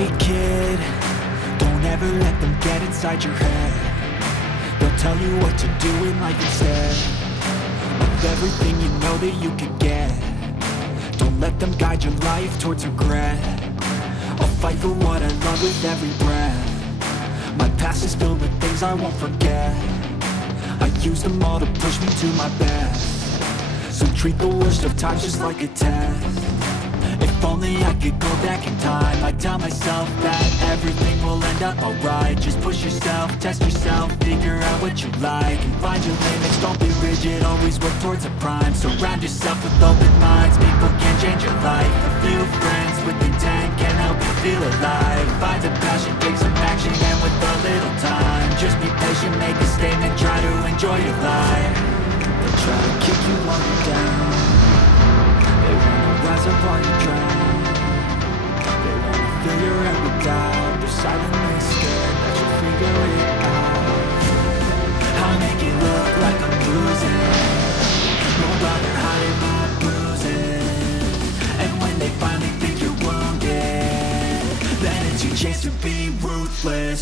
Hey kid, don't ever let them get inside your head. They'll tell you what to do in life instead of everything you know that you could get. Don't let them guide your life towards regret. I'll fight for what I love with every breath. My past is filled with things I won't forget. I use them all to push me to my best. So treat the worst of times just like a test. If only I could go back in time, I'd tell myself that everything will end up alright. Just push yourself, test yourself, figure out what you like, and find your limits, don't be rigid, always work towards a prime. Surround yourself with open minds, people can change your life. A few friends with intent can help you feel alive. Find a passion, take some action, and with a little time, just be patient, make a statement, try to enjoy your life. They'll try to kick you while you're down. They wanna rise up while you drown. They wanna fill your head with doubt. They're silently scared that you'll figure it out. I'll make it look like I'm losing. Won't bother hiding my bruises. And when they finally think you're wounded, then it's your chance to be ruthless.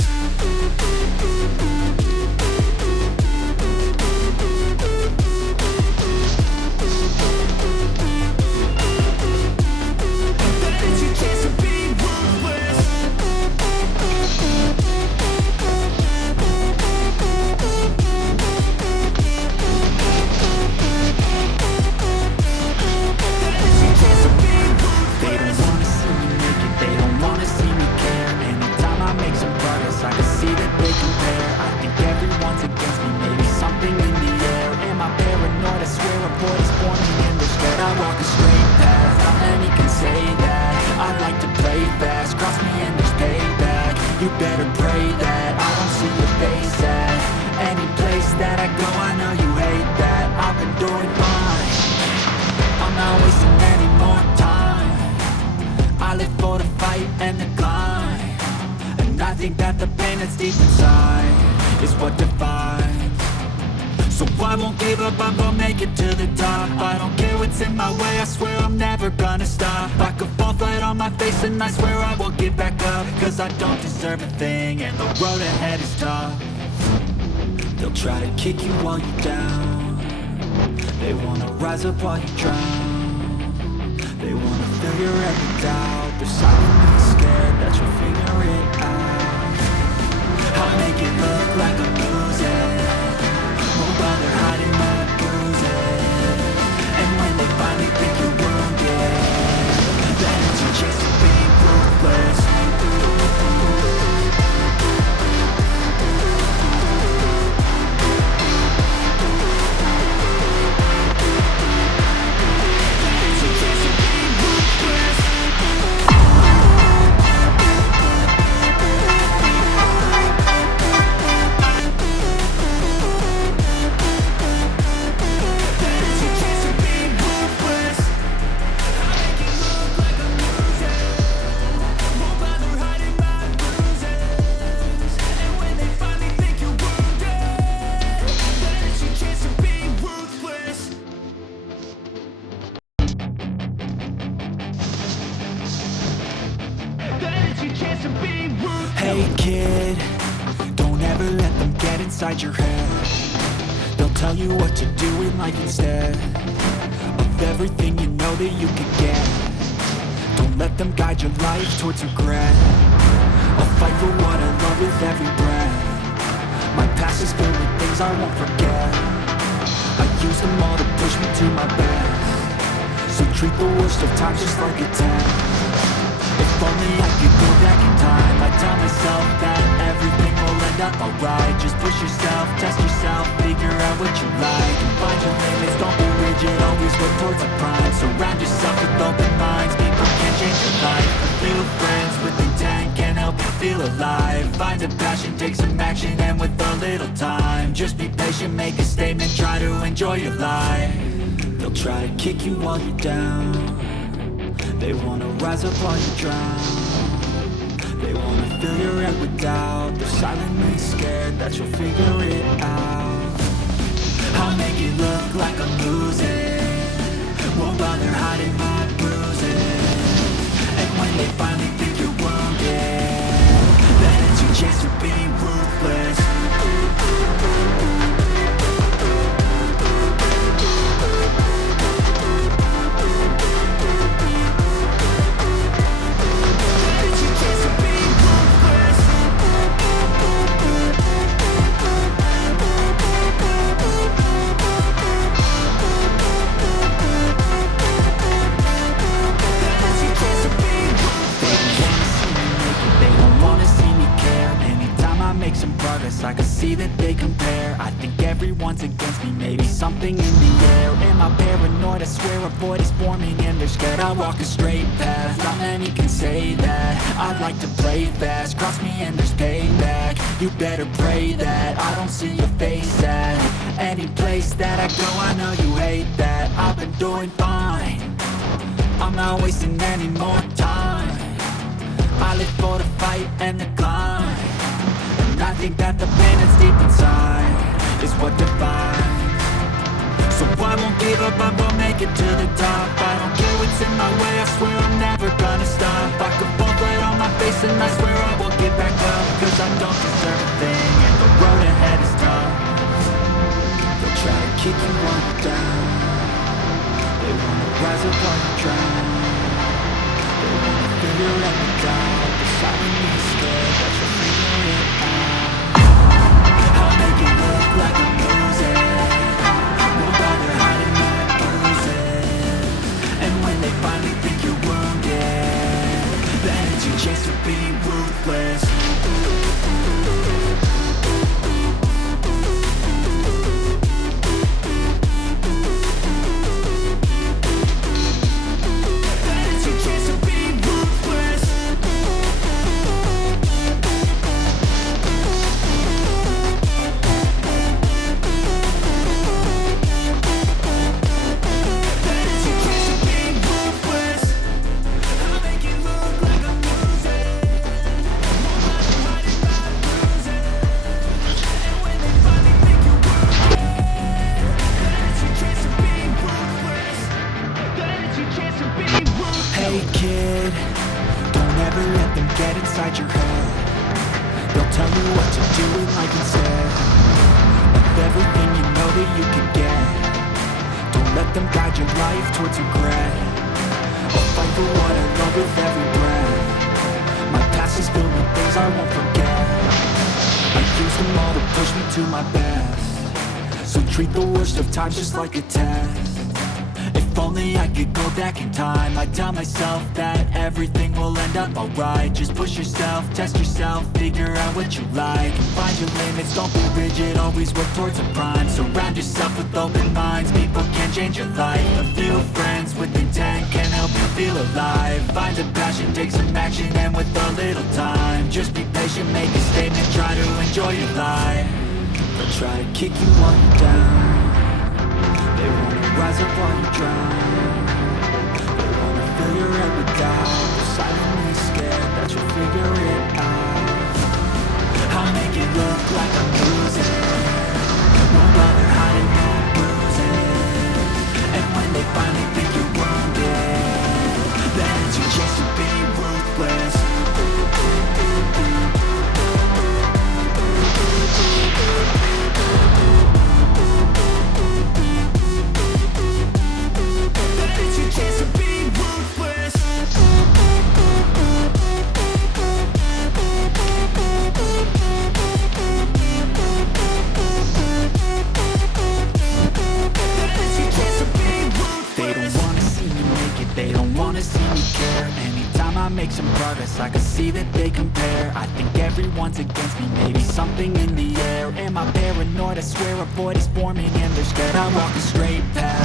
You better pray that I don't see your face at any place that I go. I know you hate that. I've been doing fine. I'm not wasting any more time. I live for the fight and the climb. And I think that the pain that's deep inside is what defines. So I won't give up, I'm gonna make it to the top. I don't care what's in my way, I swear I'm never gonna stop. I could fall flat on my face and I swear I won't get back up. Cause I don't deserve a thing and the road ahead is tough. They'll try to kick you while you're down. They wanna rise up while you drown. They wanna fill your head with doubt. They're silently scared that you'll figure it out. I'll make it look like I'm losing. Won't bother hiding my bruises. And when they finally think you're wounded, then it's your chance to be ruthless. Hey kid, don't ever let them get inside your head. They'll tell you what to do in life instead of everything you know that you could get. Don't let them guide your life towards regret. I'll fight for what I love with every breath. My past is filled with things I won't forget. I use them all to push me to my best. So treat the worst of times just like a test. If only I could go back in time, I'd tell myself that everything will end up alright. Just push yourself, test yourself, figure out what you like, and find your limits, don't be rigid, always work towards a prime. Surround yourself with open minds, people can change your life. A few friends with intent can help you feel alive. Find a passion, take some action, and with a little time, just be patient, make a statement, try to enjoy your life. They'll try to kick you while you're down. They wanna rise up while you drown. They wanna fill your head with doubt. They're silently scared that you'll figure it out. I'll make it look like I'm losing. Won't bother hiding my bruises. And when they finally think you're wounded, of being ruthless. I can see that they compare. I think everyone's against me, maybe something in the air. Am I paranoid? I swear a void is forming and they're scared. I walk a straight path, not many can say that. I'd like to play fast, cross me and there's payback. You better pray that I don't see your face at any place that I go. I know you hate that. I've been doing fine, I'm not wasting any more time. I live for the fight and the climb. I think that the pain that's deep inside is what defines. So I won't give up, I will make it to the top. I don't care what's in my way, I swear I'm never gonna stop. I could fall flat on my face and I swear I will get back up. Cause I don't deserve a thing and the road ahead is tough. They'll try to kick you while you're down. They wanna rise up while you drown. They wanna figure every doubt. They're silently scared that you'll figure it out. Make it look like I'm losing. Won't bother hiding my bruises. And when they finally think you're wounded, then it's your chance to be ruthless. Hey kid, don't ever let them get inside your head. They'll tell you what to do in life instead of everything you know that you could get. Don't let them guide your life towards regret. I'll fight for what I love with every breath. My past is filled with things I won't forget. I use them all to push me to my best. So treat the worst of times just like a test. If only I could go back in time, I'd tell myself that everything will end up alright. Just push yourself, test yourself, figure out what you like, and find your limits, don't be rigid, always work towards a prime. Surround yourself with open minds, people can change your life. A few friends with intent can help you feel alive. Find a passion, take some action, and with a little time, just be patient, make a statement, try to enjoy your life. They'll try to kick you while you're down. They wanna rise up while you drown. They wanna fill your head with doubt. They're silently scared that you'll figure it out. I'll make it look like I'm losing. Won't bother hiding my bruises. And when they finally think you're wounded, then it's your chance to be ruthless. Make some progress, I can see that they compare. I think everyone's against me, maybe something in the air. Am I paranoid? I swear a void is forming and they're scared. I walk a straight path,